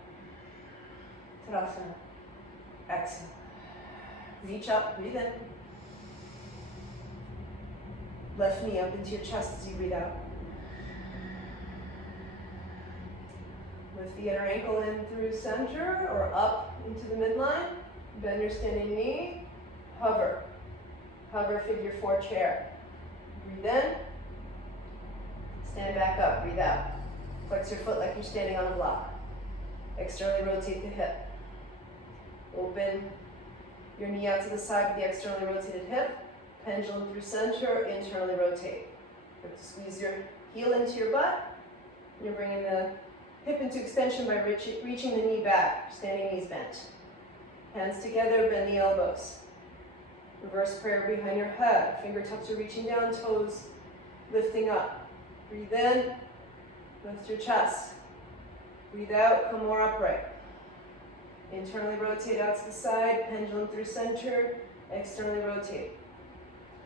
Tadasana, exhale. Reach up, breathe in. Left knee up into your chest as you breathe out. Lift the inner ankle in through center or up into the midline. Bend your standing knee. Hover. Hover figure four chair. Breathe in. Stand back up, breathe out. Flex your foot like you're standing on a block. Externally rotate the hip. Open your knee out to the side with the externally rotated hip. Pendulum through center, internally rotate. You have to squeeze your heel into your butt. You're bringing the hip into extension by reaching the knee back, standing knees bent. Hands together, bend the elbows. Reverse prayer behind your head. Fingertips are reaching down, toes lifting up. Breathe in, lift your chest. Breathe out, come more upright. Internally rotate out to the side, pendulum through center, externally rotate.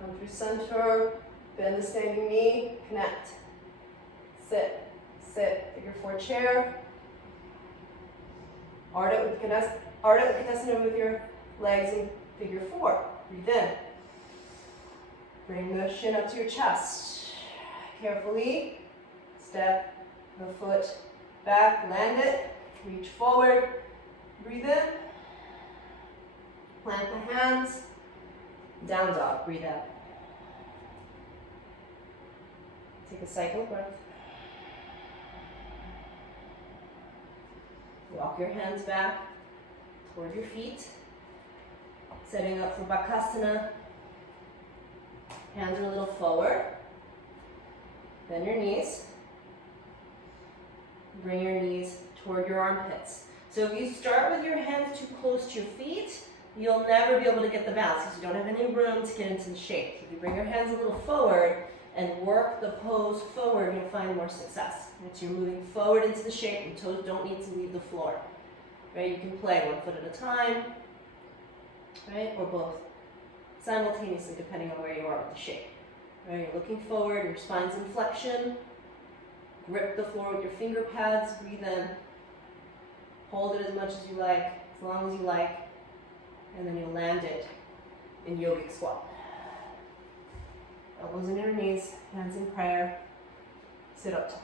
Come through center, bend the standing knee, connect. Sit, sit, figure four chair. Ardha Uttanasana with your legs in figure four. Breathe in. Bring the shin up to your chest. Carefully step the foot back, land it, reach forward, breathe in. Plant the hands, down dog, breathe out. Take a cycle of breath. Walk your hands back toward your feet, setting up for Bakasana. Hands are a little forward. Bend your knees. Bring your knees toward your armpits. So if you start with your hands too close to your feet, you'll never be able to get the balance because you don't have any room to get into the shape. If you bring your hands a little forward and work the pose forward, you'll find more success. And so you're moving forward into the shape and toes don't need to leave the floor. Right? You can play 1 foot at a time, right? Or both simultaneously depending on where you are with the shape. Right? You're looking forward, your spine's in flexion. Grip the floor with your finger pads, breathe in. Hold it as much as you like, as long as you like, and then you'll land it in yogic squat. Elbows in your knees, hands in prayer, sit up tall.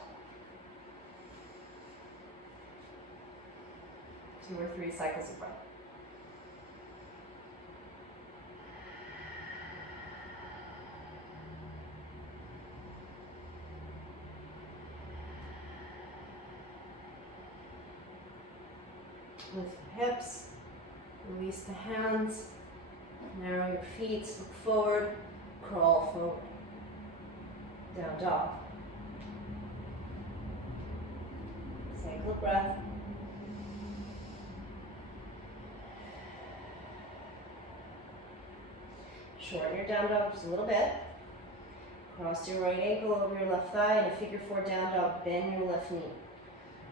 2 or 3 cycles of breath. Lift the hips, release the hands, narrow your feet, look forward, crawl forward. Down dog. Cycle of breath. Shorten your down dog just a little bit. Cross your right ankle over your left thigh in a figure 4 down dog, bend your left knee.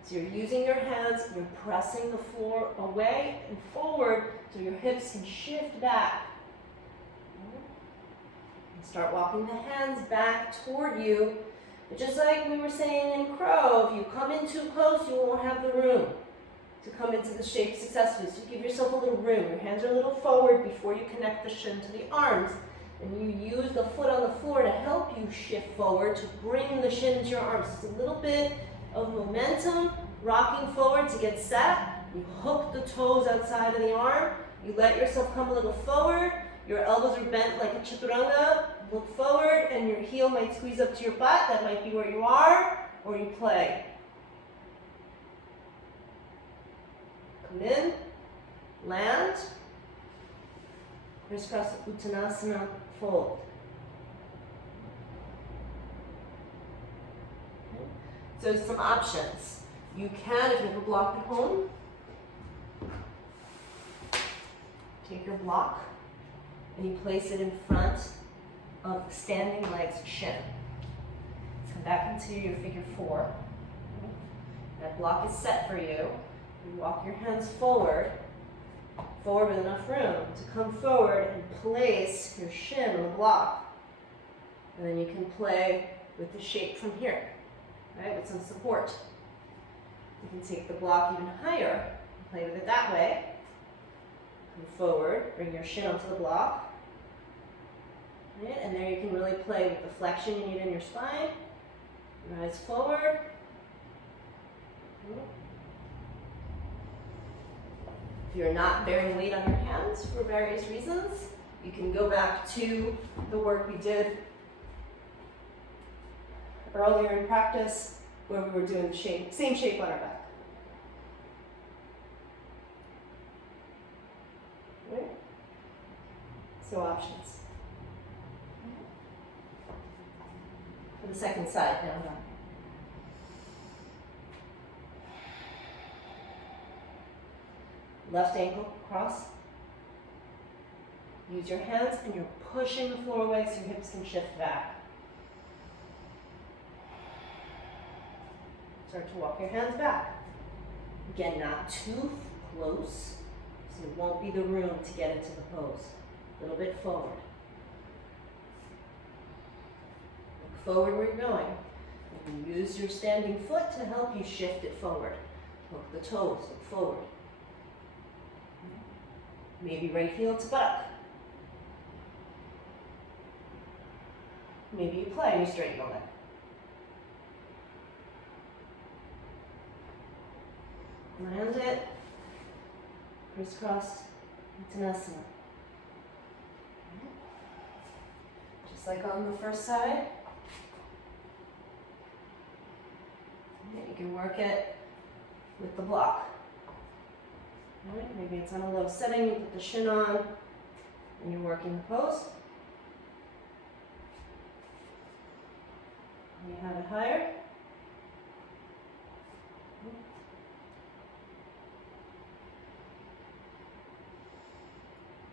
So you're using your hands, you're pressing the floor away and forward so your hips can shift back. And start walking the hands back toward you. But just like we were saying in crow, if you come in too close, you won't have the room to come into the shape successfully. So give yourself a little room. Your hands are a little forward before you connect the shin to the arms. And you use the foot on the floor to help you shift forward to bring the shin into your arms. It's a little bit of momentum, rocking forward to get set. You hook the toes outside of the arm. You let yourself come a little forward. Your elbows are bent like a chaturanga. Look forward and your heel might squeeze up to your butt. That might be where you are, or you play. Come in, land, crisscross Uttanasana, fold. So some options. You can, if you have a block at home, take your block and you place it in front of the standing legs shin. Come back into your figure 4. That block is set for you. You walk your hands forward with enough room to come forward and place your shin on the block. And then you can play with the shape from here, right, with some support. You can take the block even higher and play with it that way. Come forward, bring your shin onto the block. Right? And there you can really play with the flexion you need in your spine. Rise forward. If you're not bearing weight on your hands for various reasons, you can go back to the work we did earlier in practice where we were doing the same shape on our back. Right? So options. For the second side, down dog. Left ankle cross. Use your hands and you're pushing the floor away so your hips can shift back. Start to walk your hands back. Again, not too close, so it won't be the room to get into the pose. A little bit forward. Look forward where you're going. You can use your standing foot to help you shift it forward. Hook the toes, look forward. Maybe right heel to butt. Maybe you play and you straighten the leg. Land it. Crisscross. Uttanasana. Just like on the first side. You can work it with the block. All right, maybe it's on a low setting, you put the shin on, and you're working the pose. You have it higher.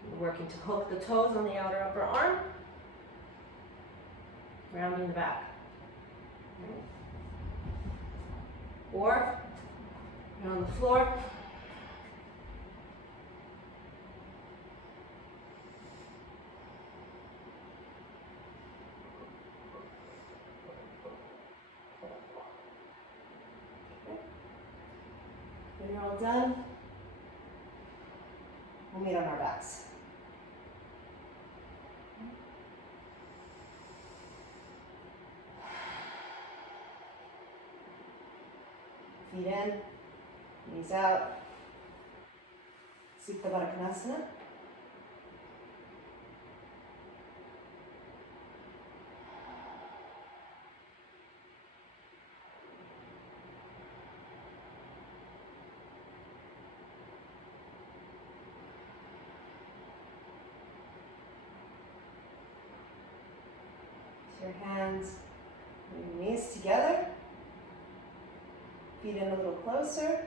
You're working to hook the toes on the outer upper arm, rounding the back. Or you're on the floor. When you're all done, we'll meet on our backs. Feet in, knees out. Supta Baddha Konasana. Your hands and your knees together. Feet in a little closer.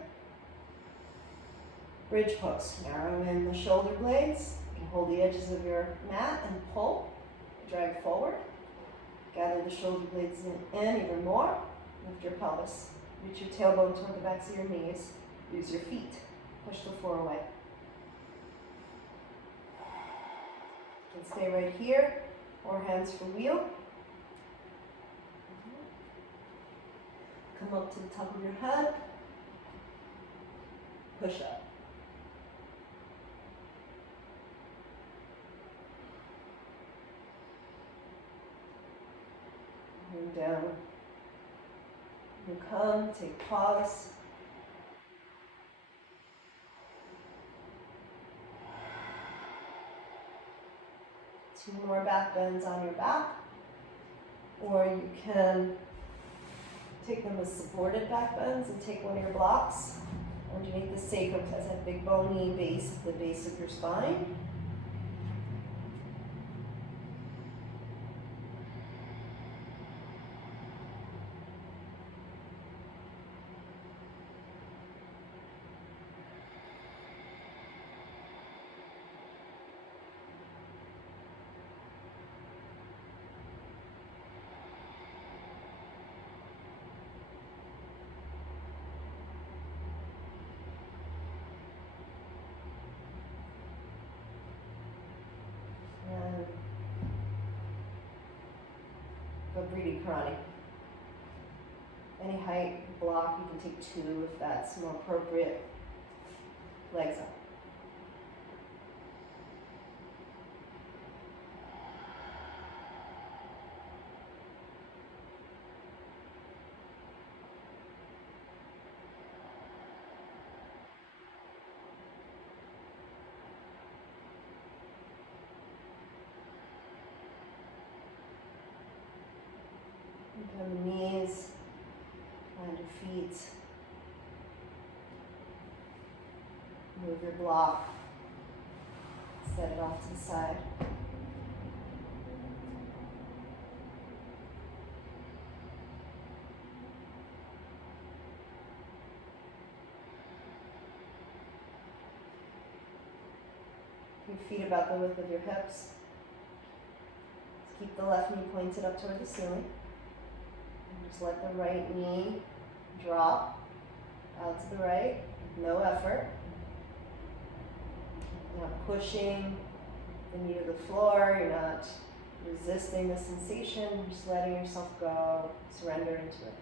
Bridge pose. Narrow in the shoulder blades. You can hold the edges of your mat and pull. Drag forward. Gather the shoulder blades in even more. Lift your pelvis. Reach your tailbone toward the backs of your knees. Use your feet. Push the floor away. You can stay right here or hands for wheel. Come up to the top of your head. Push up. And down. You come, take pause. Two more back bends on your back. Or you can take them as supported back bends and take one of your blocks underneath the sacrum, as that big bony base at the base of your spine. Vritti Karani. Any height block, you can take two if that's more appropriate. Legs up. Bend the knees, find your feet. Move your block. Set it off to the side. Your feet about the width of your hips. Keep the left knee pointed up toward the ceiling. Just let the right knee drop out to the right, no effort. You're not pushing the knee to the floor, you're not resisting the sensation, you're just letting yourself go, surrender into it.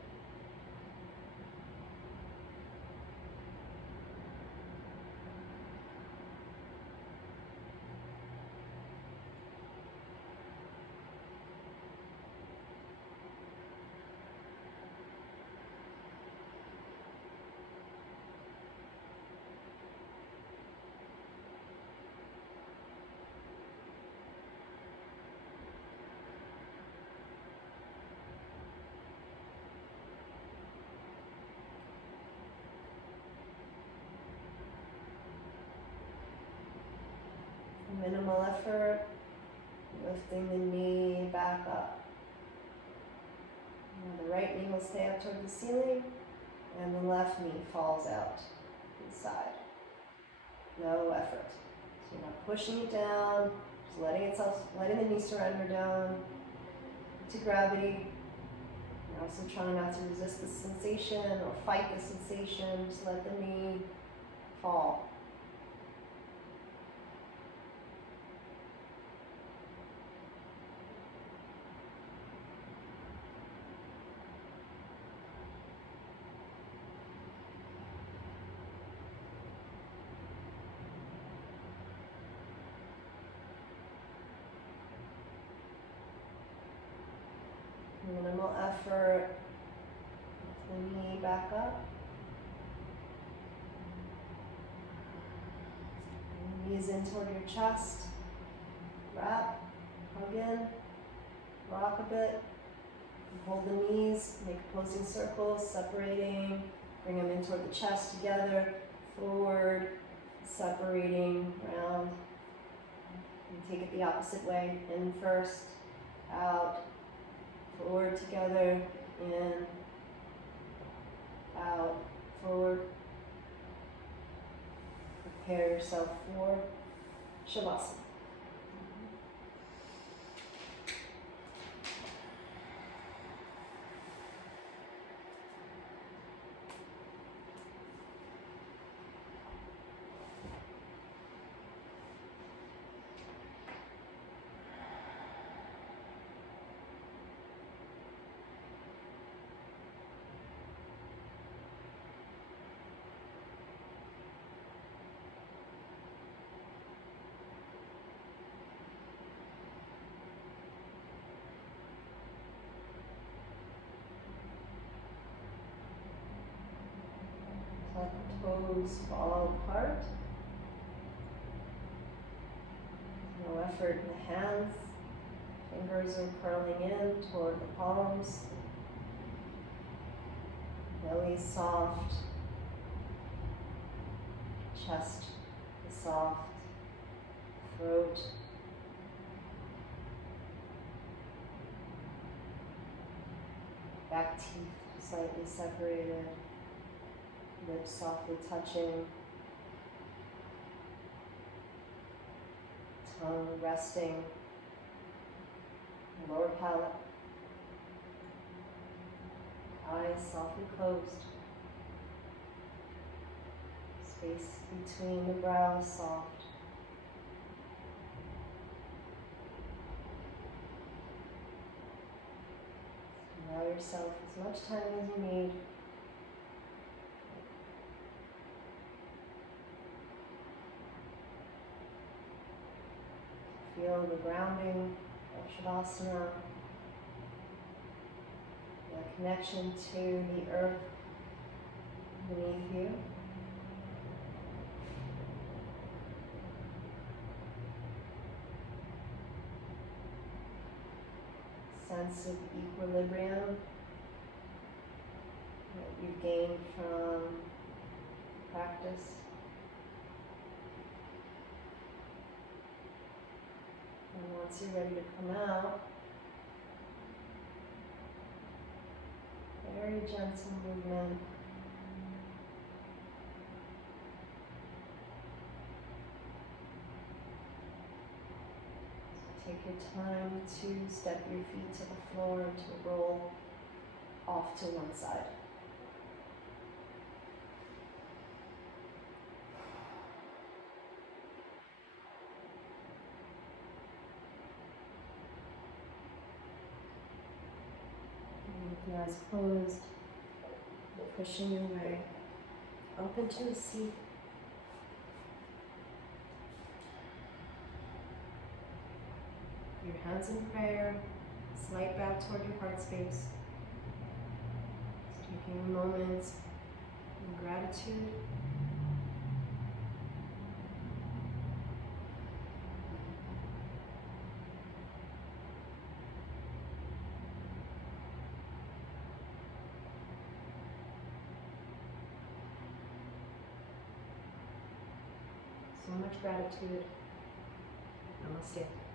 Minimal effort, lifting the knee back up. Now the right knee will stay up toward the ceiling, and the left knee falls out to the side. No effort. So you're not pushing it down, just letting the knee surrender down to gravity. You're also trying not to resist the sensation or fight the sensation. Just let the knee fall. Minimal effort. Lift the knee back up. Knees in toward your chest. Wrap, hug in, rock a bit. Hold the knees, make opposing circles, separating. Bring them in toward the chest together. Forward, separating, round. And take it the opposite way. In first, out. Forward together, in, out, forward. Prepare yourself for Shavasana. Let the toes fall apart. No effort in the hands. Fingers are curling in toward the palms. Belly is soft. Chest is soft. Throat. Back teeth slightly separated. Lips softly touching. Tongue resting. Lower palate. Eyes softly closed. Space between the brows soft. Allow yourself as much time as you need. Feel the grounding of Shavasana, the connection to the earth beneath you. Sense of equilibrium that you've gained from practice. And once you're ready to come out, very gentle movement. So take your time to step your feet to the floor and to roll off to one side. With your eyes closed, pushing your way up into a seat. Your hands in prayer, slight bow toward your heart space. Just taking moments in gratitude. So much gratitude. Namaste.